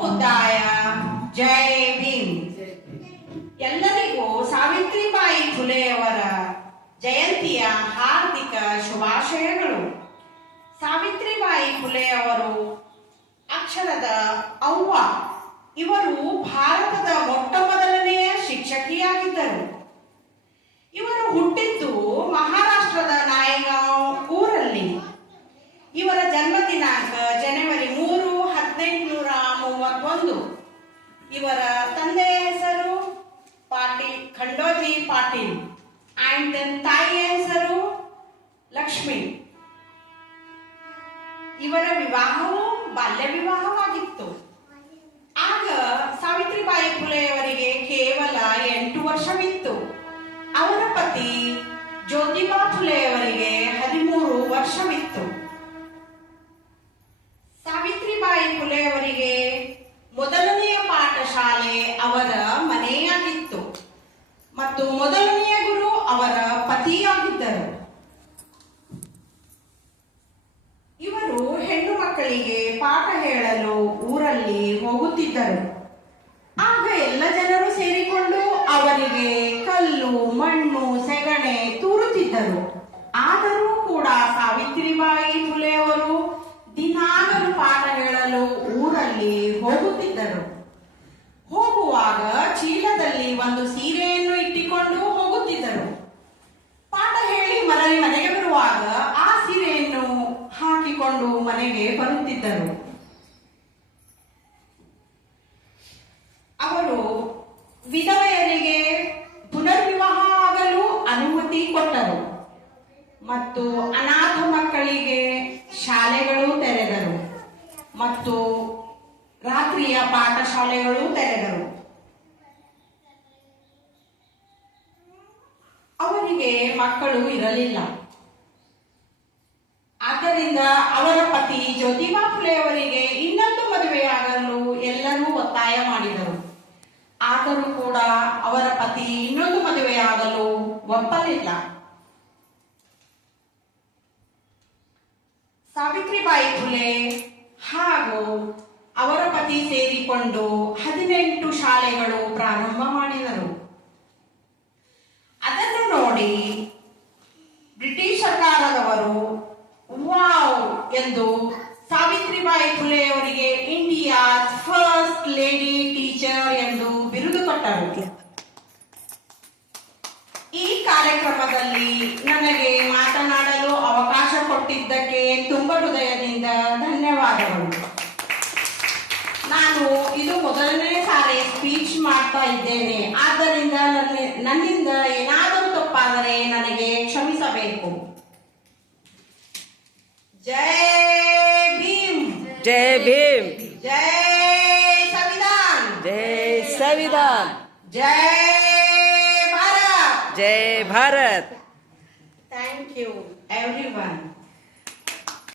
ಬುದ್ಧಾಯ ಜೈ ಭೀಮ್. ಎಲ್ಲರಿಗೂ ಸಾವಿತ್ರಿಬಾಯಿ ಫುಲೆಯವರ ಜಯಂತಿಯ ಹಾರ್ದಿಕ ಶುಭಾಶಯಗಳು. ಸಾವಿತ್ರಿಬಾಯಿ ಫುಲೆಯವರು ಅಕ್ಷರದ ಅವ್ವ. ಇವರು ಭಾರತದ ಮೊಟ್ಟ ಮೊದಲನೆಯ ಶಿಕ್ಷಕಿಯಾಗಿದ್ದರು. ಇವರು ಹುಟ್ಟಿದ್ದು ಮಹಾರಾಷ್ಟ್ರದ ನಾಯಗಾಂವ್ ಊರಲ್ಲಿ. ಇವರ ಜನ್ಮ ದಿನಾಂಕ ಜನವರಿ 3, 1831. ಇವರ ತಂದೆಯ ಹೆಸರು ಖಂಡೋಜಿ ಪಾಟೀಲ್ ಅಂಡ್ ತಾಯಿಯ ಹೆಸರು ಲಕ್ಷ್ಮಿ. ಇವರ ವಿವಾಹವು ಬಾಲ್ಯ ವಿವಾಹವಾಗಿತ್ತು. ಆಗ ಸಾವಿತ್ರಿಬಾಯಿ ಫುಲೆಯವರಿಗೆ ಕೇವಲ 8 ವರ್ಷವಿತ್ತು. ಅವರ ಪತಿ ಜ್ಯೋತಿಬಾ ಫುಲೆಯವರಿಗೆ 13 ವರ್ಷವಿತ್ತು. ಸಾವಿತ್ರಿಬಾಯಿ ಫುಲೆಯವರಿಗೆ ಮೊದಲನೆಯ ಪಾಠಶಾಲೆ ಅವರ ಮನೆಯಾಗಿತ್ತು ಮತ್ತು ಮೊದಲನೆಯ ಗುರು ಅವರ ಪತಿಯಾಗಿದ್ದರು. ಇವರು ಹೆಣ್ಣು ಮಕ್ಕಳಿಗೆ ಪಾಠ ಹೇಳಲು ಊರಲ್ಲಿ ಹೋಗುತ್ತಿದ್ದರು. ಆಗ ಎಲ್ಲ ಜನರು ಸೇರಿಕೊಂಡು ಅವರಿಗೆ ಕಲ್ಲು, ಮಣ್ಣು, ಸೆಗಣೆ ತೂರುತ್ತಿದ್ದರು. ಆದರೂ ಕೂಡ ಸಾವಿತ್ರಿಬಾಯಿ ಫುಲೆಯವರು ದಿನಾಗಲೂ ಪಾಠ ಹೇಳಲು ಊರಲ್ಲಿ ಹೋಗುತ್ತಿದ್ದರು. ಹೋಗುವಾಗ ಚೀಲದಲ್ಲಿ ಒಂದು ಸೀರೆಯನ್ನು ಇಟ್ಟುಕೊಂಡು ಹೋಗುತ್ತಿದ್ದರು. ಪಾಠ ಹೇಳಿ ಮನೆಗೆ ಬರುವಾಗ ಆ ಸೀರೆಯನ್ನು ಹಾಕಿಕೊಂಡು ಮನೆಗೆ ಬರುತ್ತಿದ್ದರು. ಅವರು ವಿಧವೆಯರಿಗೆ ಪುನರ್ವಿವಾಹ ಆಗಲು ಅನುಮತಿ ಕೊಟ್ಟರು ಮತ್ತು ಅನಾಥ ಮಕ್ಕಳಿಗೆ ಶಾಲೆಗಳು ತೆರೆದರು ಮತ್ತು ರಾತ್ರಿಯ ಪಾಠಶಾಲೆಗಳು ತೆರೆದರು. ಅವರಿಗೆ ಮಕ್ಕಳು ಇರಲಿಲ್ಲ. ಆದ್ದರಿಂದ ಅವರ ಪತಿ ಜ್ಯೋತಿಬಾ ಫುಲೆಯವರಿಗೆ ಇನ್ನೊಂದು ಮದುವೆಯಾಗಲು ಎಲ್ಲರೂ ಒತ್ತಾಯ ಮಾಡಿದರು. ಆದರೂ ಕೂಡ ಅವರ ಪತಿ ಇನ್ನೊಂದು ಮದುವೆಯಾಗಲು ಒಪ್ಪಲಿಲ್ಲ. ಸಾವಿತ್ರಿಬಾಯಿ ಫುಲೆ ಹಾಗೂ ಅವರ ಪತಿ ಸೇರಿಕೊಂಡು 18 ಶಾಲೆಗಳು ಪ್ರಾರಂಭ ಮಾಡಿದರು. ಅದನ್ನು ನೋಡಿ ಬ್ರಿಟಿಷ್ ಸರ್ಕಾರದವರು ವಾವ್ ಎಂದು ಸಾವಿತ್ರಿಬಾಯಿ ಫುಲೆಯವರಿಗೆ ಇಂಡಿಯಾ ಫಸ್ಟ್ ಲೇಡಿ ಟೀಚರ್ ಎಂದು ಬಿರುದು ಕೊಟ್ಟರು. ಈ ಕಾರ್ಯಕ್ರಮದಲ್ಲಿ ನನಗೆ ಮಾತನಾಡಲು ಅವಕಾಶ ಕೊಟ್ಟಿದ್ದಕ್ಕೆ ತುಂಬ ಹೃದಯದಿಂದ ಧನ್ಯವಾದಗಳು. ನಾನು ಇದು ಮೊದಲನೇ ಸಾರಿ ಸ್ಪೀಚ್ ಮಾಡ್ತಾ ಇದ್ದೇನೆ. ಆದ್ದರಿಂದ ನನ್ನಿಂದ ಏನಾದರೂ ತಪ್ಪಾದರೆ ನನಗೆ ಕ್ಷಮಿಸಬೇಕು. ಜೈ ಭೀಮ್. ಜೈ ಭೀಮ್. ಜೈ ಸಂವಿಧಾನ್. ಜೈ ಸಂವಿಧಾನ್. ಜೈ ಭಾರತ್. ಜೈ ಭಾರತ್. Thank you everyone.